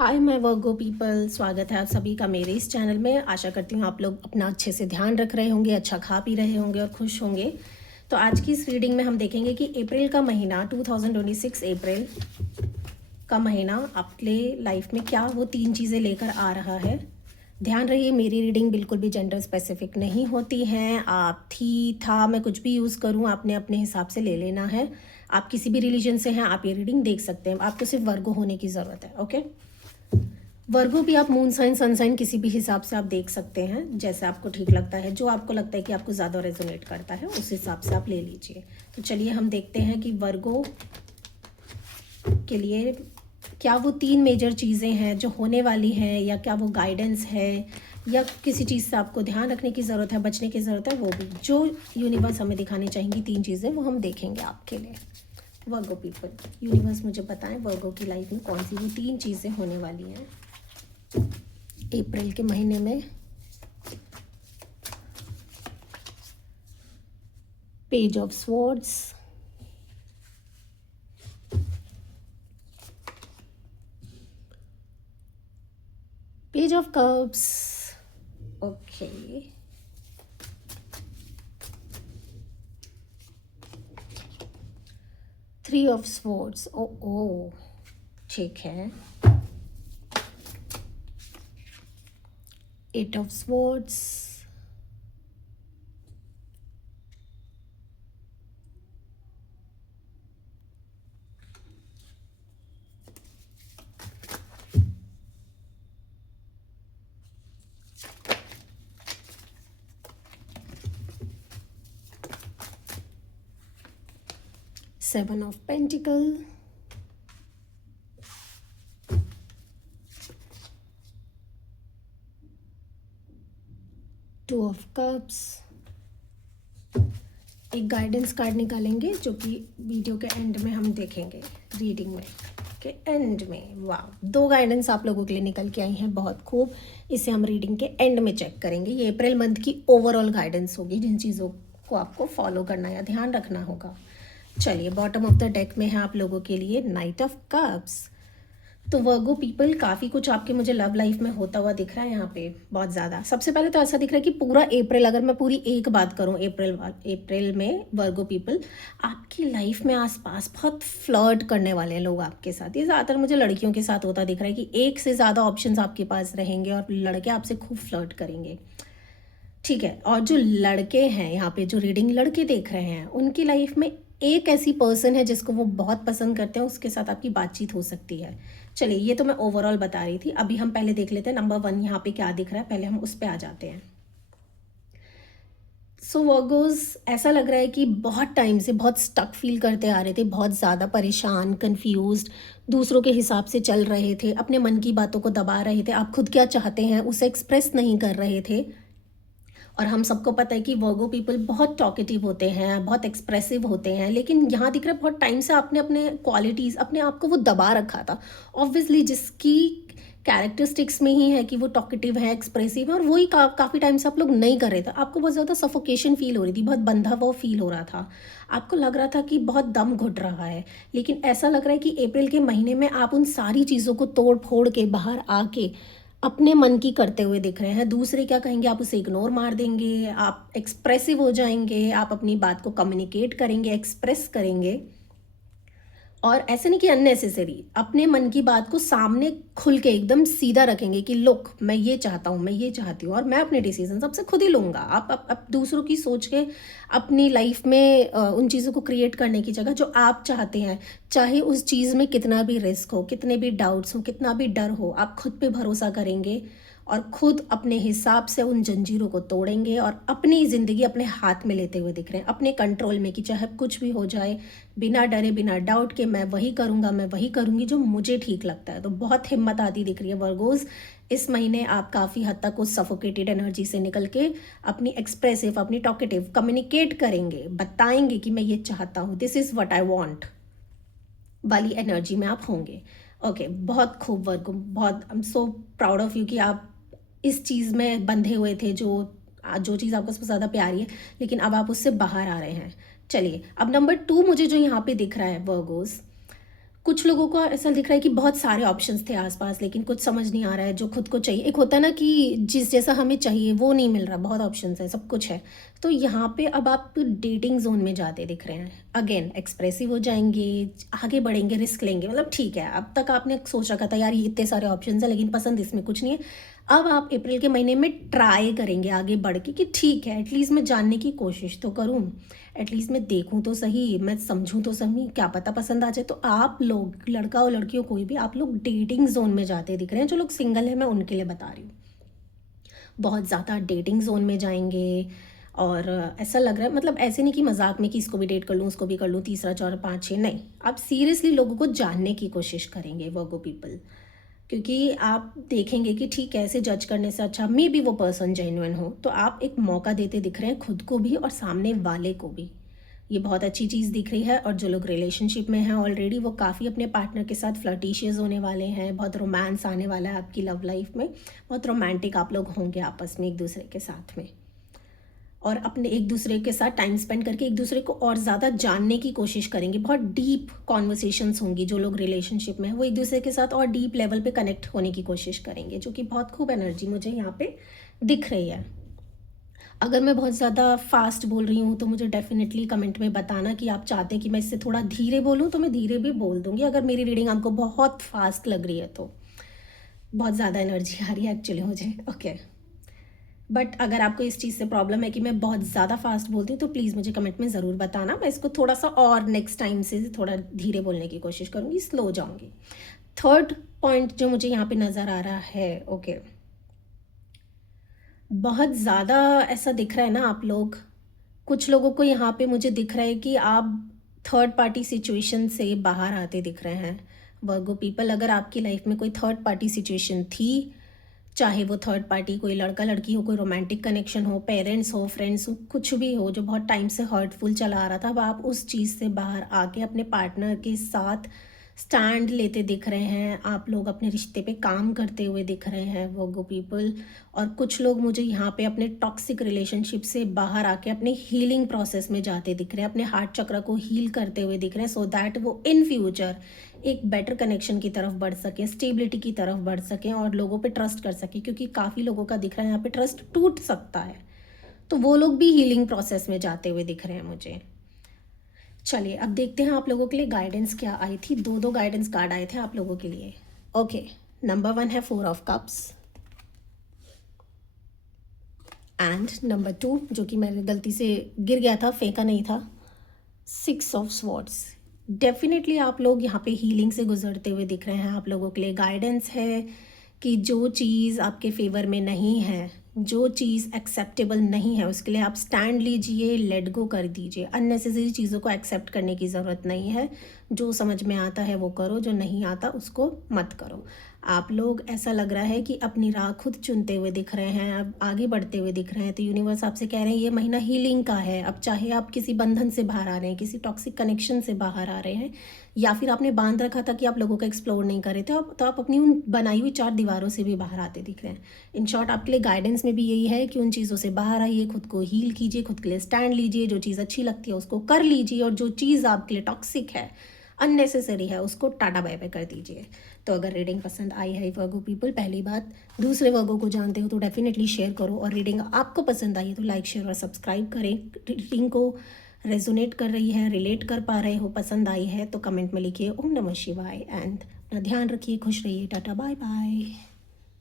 हाय मैं वर्गो पीपल, स्वागत है आप सभी का मेरे इस चैनल में। आशा करती हूँ आप लोग अपना अच्छे से ध्यान रख रहे होंगे, अच्छा खा पी रहे होंगे और खुश होंगे। तो आज की इस रीडिंग में हम देखेंगे कि अप्रैल का महीना 2026 अप्रैल का महीना अपने लाइफ में क्या वो 3 चीज़ें लेकर आ रहा है। ध्यान रहिए, मेरी रीडिंग बिल्कुल भी जेंडर स्पेसिफिक नहीं होती हैं। आप थी, था, मैं कुछ भी यूज़ करूँ, आपने अपने हिसाब से ले लेना है। आप किसी भी रिलीजन से हैं, आप ये रीडिंग देख सकते हैं। आपको सिर्फ वर्गो होने की ज़रूरत है। ओके, वर्गो भी आप मून साइन सन साइन किसी भी हिसाब से आप देख सकते हैं, जैसे आपको ठीक लगता है। जो आपको लगता है कि आपको ज़्यादा रेजोनेट करता है उस हिसाब से आप ले लीजिए। तो चलिए हम देखते हैं कि वर्गो के लिए क्या वो 3 मेजर चीज़ें हैं जो होने वाली हैं, या क्या वो गाइडेंस है, या किसी चीज़ से आपको ध्यान रखने की ज़रूरत है, बचने की ज़रूरत है। वो भी जो यूनिवर्स हमें दिखानी चाहेंगी 3 चीज़ें, वो हम देखेंगे आपके लिए। वर्गो पीपल, यूनिवर्स मुझे बताएं वर्गो की लाइफ में कौन सी वो 3 चीज़ें होने वाली हैं अप्रैल के महीने में। Page of swords, page of cups, okay, three of swords, ओ ओ ठीक है, eight of swords, seven of pentacle, two of cups. एक गाइडेंस कार्ड निकालेंगे जो कि वीडियो के एंड में हम देखेंगे, रीडिंग में के एंड में। वाह, 2 गाइडेंस आप लोगों के लिए निकल के आई हैं, बहुत खूब। इसे हम रीडिंग के एंड में चेक करेंगे। ये अप्रैल मंथ की ओवरऑल गाइडेंस होगी, जिन चीज़ों को आपको फॉलो करना या ध्यान रखना होगा। चलिए, बॉटम ऑफ द डेक में है आप लोगों के लिए नाइट ऑफ कप्स। तो वर्गो पीपल, काफ़ी कुछ आपके मुझे लव लाइफ में होता हुआ दिख रहा है यहाँ पे, बहुत ज़्यादा। सबसे पहले तो ऐसा दिख रहा है कि पूरा अप्रैल, अगर मैं पूरी एक बात करूँ अप्रैल में वर्गो पीपल, आपकी लाइफ में आसपास बहुत फ्लर्ट करने वाले हैं लोग आपके साथ। ये ज़्यादातर मुझे लड़कियों के साथ होता दिख रहा है कि एक से ज़्यादा ऑप्शंस आपके पास रहेंगे और लड़के आपसे खूब फ्लर्ट करेंगे। ठीक है, और जो लड़के हैं यहाँ पे, जो रीडिंग लड़के देख रहे हैं, उनकी लाइफ में एक ऐसी पर्सन है जिसको वो बहुत पसंद करते हैं, उसके साथ आपकी बातचीत हो सकती है। चलिए, ये तो मैं ओवरऑल बता रही थी। अभी हम पहले देख लेते हैं नंबर 1 यहाँ पे क्या दिख रहा है, पहले हम उस पर आ जाते हैं। सो वर्गोज, ऐसा लग रहा है कि बहुत टाइम से बहुत स्टक फील करते आ रहे थे, बहुत ज़्यादा परेशान, कंफ्यूज्ड, दूसरों के हिसाब से चल रहे थे, अपने मन की बातों को दबा रहे थे। आप खुद क्या चाहते हैं उसे एक्सप्रेस नहीं कर रहे थे। और हम सबको पता है कि वर्गो पीपल बहुत टॉकेटिव होते हैं, बहुत एक्सप्रेसिव होते हैं, लेकिन यहाँ दिख रहा है बहुत टाइम से आपने अपने क्वालिटीज़, अपने आप को वो दबा रखा था। ऑब्वियसली जिसकी कैरेक्टरिस्टिक्स में ही है कि वो टॉकेटिव है, एक्सप्रेसिव है, और वही काफ़ी टाइम से आप लोग नहीं कर रहे थे। आपको बहुत ज़्यादा सफोकेशन फील हो रही थी, बहुत बंधा हुआ फील हो रहा था, आपको लग रहा था कि बहुत दम घुट रहा है। लेकिन ऐसा लग रहा है कि अप्रैल के महीने में आप उन सारी चीज़ों को तोड़ फोड़ के बाहर आके अपने मन की करते हुए दिख रहे हैं। दूसरे क्या कहेंगे आप उसे इग्नोर मार देंगे, आप एक्सप्रेसिव हो जाएंगे, आप अपनी बात को कम्युनिकेट करेंगे, एक्सप्रेस करेंगे। और ऐसे नहीं कि अननेसेसरी, अपने मन की बात को सामने खुल के एकदम सीधा रखेंगे कि लुक, मैं ये चाहता हूँ, मैं ये चाहती हूँ, और मैं अपने डिसीजन सबसे खुद ही लूँगा। आप दूसरों की सोच के अपनी लाइफ में उन चीज़ों को क्रिएट करने की जगह जो आप चाहते हैं, चाहे उस चीज़ में कितना भी रिस्क हो, कितने भी डाउट्स हो, कितना भी डर हो, आप खुद पे भरोसा करेंगे और खुद अपने हिसाब से उन जंजीरों को तोड़ेंगे और अपनी ज़िंदगी अपने हाथ में लेते हुए दिख रहे हैं, अपने कंट्रोल में, कि चाहे कुछ भी हो जाए, बिना डरे, बिना डाउट के मैं वही करूँगा, मैं वही करूँगी जो मुझे ठीक लगता है। तो बहुत हिम्मत आती दिख रही है वर्गोज़। इस महीने आप काफ़ी हद तक उस सफोकेटेड एनर्जी से निकल के अपनी एक्सप्रेसिव, अपनी टॉकेटिव कम्युनिकेट करेंगे, बताएंगे कि मैं ये चाहता हूँ, this is what I want वाली एनर्जी में आप होंगे। ओके, बहुत खूब वर्गो, बहुत I am so proud of you कि आप इस चीज़ में बंधे हुए थे, जो जो चीज़ आपको सबसे ज़्यादा प्यारी है, लेकिन अब आप उससे बाहर आ रहे हैं। चलिए, अब नंबर 2 मुझे जो यहाँ पे दिख रहा है वर्गोस, कुछ लोगों को ऐसा दिख रहा है कि बहुत सारे ऑप्शंस थे आसपास, लेकिन कुछ समझ नहीं आ रहा है जो खुद को चाहिए। एक होता है ना कि जिस जैसा हमें चाहिए वो नहीं मिल रहा, बहुत ऑप्शंस है, सब कुछ है। तो यहाँ पे अब आप डेटिंग जोन में जाते दिख रहे हैं। अगेन एक्सप्रेसिव हो जाएंगे, आगे बढ़ेंगे, रिस्क लेंगे। मतलब ठीक है, अब तक आपने सोच रखा था यार ये इतने सारे ऑप्शंस हैं लेकिन पसंद इसमें कुछ नहीं है। अब आप अप्रैल के महीने में ट्राई करेंगे आगे बढ़ के कि ठीक है, एटलीस्ट मैं जानने की कोशिश तो करूँ, एटलीस्ट मैं देखूं तो सही, मैं समझूं तो सही, क्या पता पसंद आ जाए। तो आप लोग, लड़का और लड़कियों, कोई भी, आप लोग डेटिंग जोन में जाते दिख रहे हैं। जो लोग सिंगल हैं मैं उनके लिए बता रही हूँ, बहुत ज़्यादा डेटिंग जोन में जाएंगे। और ऐसा लग रहा है, मतलब ऐसे नहीं कि मजाक में कि इसको भी डेट कर लूँ, उसको भी कर लूँ, तीसरा चौथा पाँच छः, नहीं, आप सीरियसली लोगों को जानने की कोशिश करेंगे वर्गो पीपल। क्योंकि आप देखेंगे कि ठीक है, ऐसे जज करने से अच्छा मे बी वो पर्सन जेन्युइन हो। तो आप एक मौका देते दिख रहे हैं खुद को भी और सामने वाले को भी। ये बहुत अच्छी चीज़ दिख रही है। और जो लोग रिलेशनशिप में हैं ऑलरेडी, वो काफ़ी अपने पार्टनर के साथ फ्लर्टिशियस होने वाले हैं। बहुत रोमांस आने वाला है आपकी लव लाइफ में, बहुत रोमांटिक आप लोग होंगे आपस में एक दूसरे के साथ में। और अपने एक दूसरे के साथ टाइम स्पेंड करके एक दूसरे को और ज़्यादा जानने की कोशिश करेंगे। बहुत डीप कॉन्वर्सेशंस होंगी। जो लोग रिलेशनशिप में हैं वो एक दूसरे के साथ और डीप लेवल पे कनेक्ट होने की कोशिश करेंगे, जो कि बहुत खूब एनर्जी मुझे यहाँ पे दिख रही है। अगर मैं बहुत ज़्यादा फास्ट बोल रही हूँ तो मुझे डेफिनेटली कमेंट में बताना कि आप चाहते हैं कि मैं इससे थोड़ा धीरे बोलूँ, तो मैं धीरे भी बोल दूँगी। अगर मेरी रीडिंग आपको बहुत फास्ट लग रही है तो बहुत ज़्यादा एनर्जी आ रही है एक्चुअली मुझे, ओके। बट अगर आपको इस चीज़ से प्रॉब्लम है कि मैं बहुत ज़्यादा फास्ट बोलती हूँ तो प्लीज़ मुझे कमेंट में ज़रूर बताना। मैं इसको थोड़ा सा और नेक्स्ट टाइम से थोड़ा धीरे बोलने की कोशिश करूँगी, स्लो जाऊँगी। थर्ड पॉइंट जो मुझे यहाँ पे नज़र आ रहा है, ओके, बहुत ज़्यादा ऐसा दिख रहा है ना, आप लोग, कुछ लोगों को यहाँ पे मुझे दिख रहा है कि आप थर्ड पार्टी सिचुएशन से बाहर आते दिख रहे हैं वर्गो पीपल। अगर आपकी लाइफ में कोई थर्ड पार्टी सिचुएशन थी, चाहे वो थर्ड पार्टी कोई लड़का लड़की हो, कोई रोमांटिक कनेक्शन हो, पेरेंट्स हो, फ्रेंड्स हो, कुछ भी हो, जो बहुत टाइम से हर्टफुल चला आ रहा था, अब आप उस चीज़ से बाहर आके अपने पार्टनर के साथ स्टैंड लेते दिख रहे हैं। आप लोग अपने रिश्ते पे काम करते हुए दिख रहे हैं वर्गो पीपल। और कुछ लोग मुझे यहाँ पे अपने टॉक्सिक रिलेशनशिप से बाहर आके अपने हीलिंग प्रोसेस में जाते दिख रहे हैं, अपने हार्ट चक्र को हील करते हुए दिख रहे हैं, सो दैट वो इन फ्यूचर एक बेटर कनेक्शन की तरफ बढ़ सकें, स्टेबिलिटी की तरफ बढ़ सकें और लोगों पे ट्रस्ट कर सकें। क्योंकि काफ़ी लोगों का दिख रहा है यहाँ पे ट्रस्ट टूट सकता है, तो वो लोग भी हीलिंग प्रोसेस में जाते हुए दिख रहे हैं मुझे। चलिए अब देखते हैं आप लोगों के लिए गाइडेंस क्या आई थी। दो दो गाइडेंस कार्ड आए थे आप लोगों के लिए, ओके। नंबर 1 है 4 ऑफ कप्स एंड नंबर 2, जो कि मैंने गलती से गिर गया था, फेंका नहीं था, 6 ऑफ स्वॉर्ड्स। डेफिनेटली आप लोग यहाँ पे हीलिंग से गुजरते हुए दिख रहे हैं। आप लोगों के लिए गाइडेंस है कि जो चीज़ आपके फेवर में नहीं है, जो चीज़ एक्सेप्टेबल नहीं है, उसके लिए आप स्टैंड लीजिए, लेट गो कर दीजिए। अननेसेसरी चीज़ों को एक्सेप्ट करने की ज़रूरत नहीं है। जो समझ में आता है वो करो, जो नहीं आता उसको मत करो। आप लोग, ऐसा लग रहा है कि अपनी राह खुद चुनते हुए दिख रहे हैं, अब आगे बढ़ते हुए दिख रहे हैं। तो यूनिवर्स आपसे कह रहे हैं ये महीना हीलिंग का है। अब चाहे आप किसी बंधन से बाहर आ रहे हैं, किसी टॉक्सिक कनेक्शन से बाहर आ रहे हैं, या फिर आपने बांध रखा था कि आप लोगों को एक्सप्लोर नहीं कर रहे थे, अब तो आप अपनी उन बनाई हुई 4 दीवारों से भी बाहर आते दिख रहे हैं। इन शॉर्ट आपके लिए गाइडेंस में भी यही है कि उन चीज़ों से बाहर आइए, खुद को हील कीजिए, खुद के लिए स्टैंड लीजिए, जो चीज़ अच्छी लगती है उसको कर लीजिए, और जो चीज़ आपके लिए टॉक्सिक है, अननेसेसरी है, उसको टाटा बाय बाय कर दीजिए। तो अगर रीडिंग पसंद आई है वर्गो पीपल, पहली बात, दूसरे वर्गों को जानते हो तो डेफिनेटली शेयर करो, और रीडिंग आपको पसंद आई है तो लाइक, शेयर और सब्सक्राइब करें। रीडिंग को रेजोनेट कर रही है, रिलेट कर पा रहे हो, पसंद आई है तो कमेंट में लिखिए ओम नमः शिवाय। एंड अपना ध्यान रखिए, खुश रहिए, टाटा बाय बाय।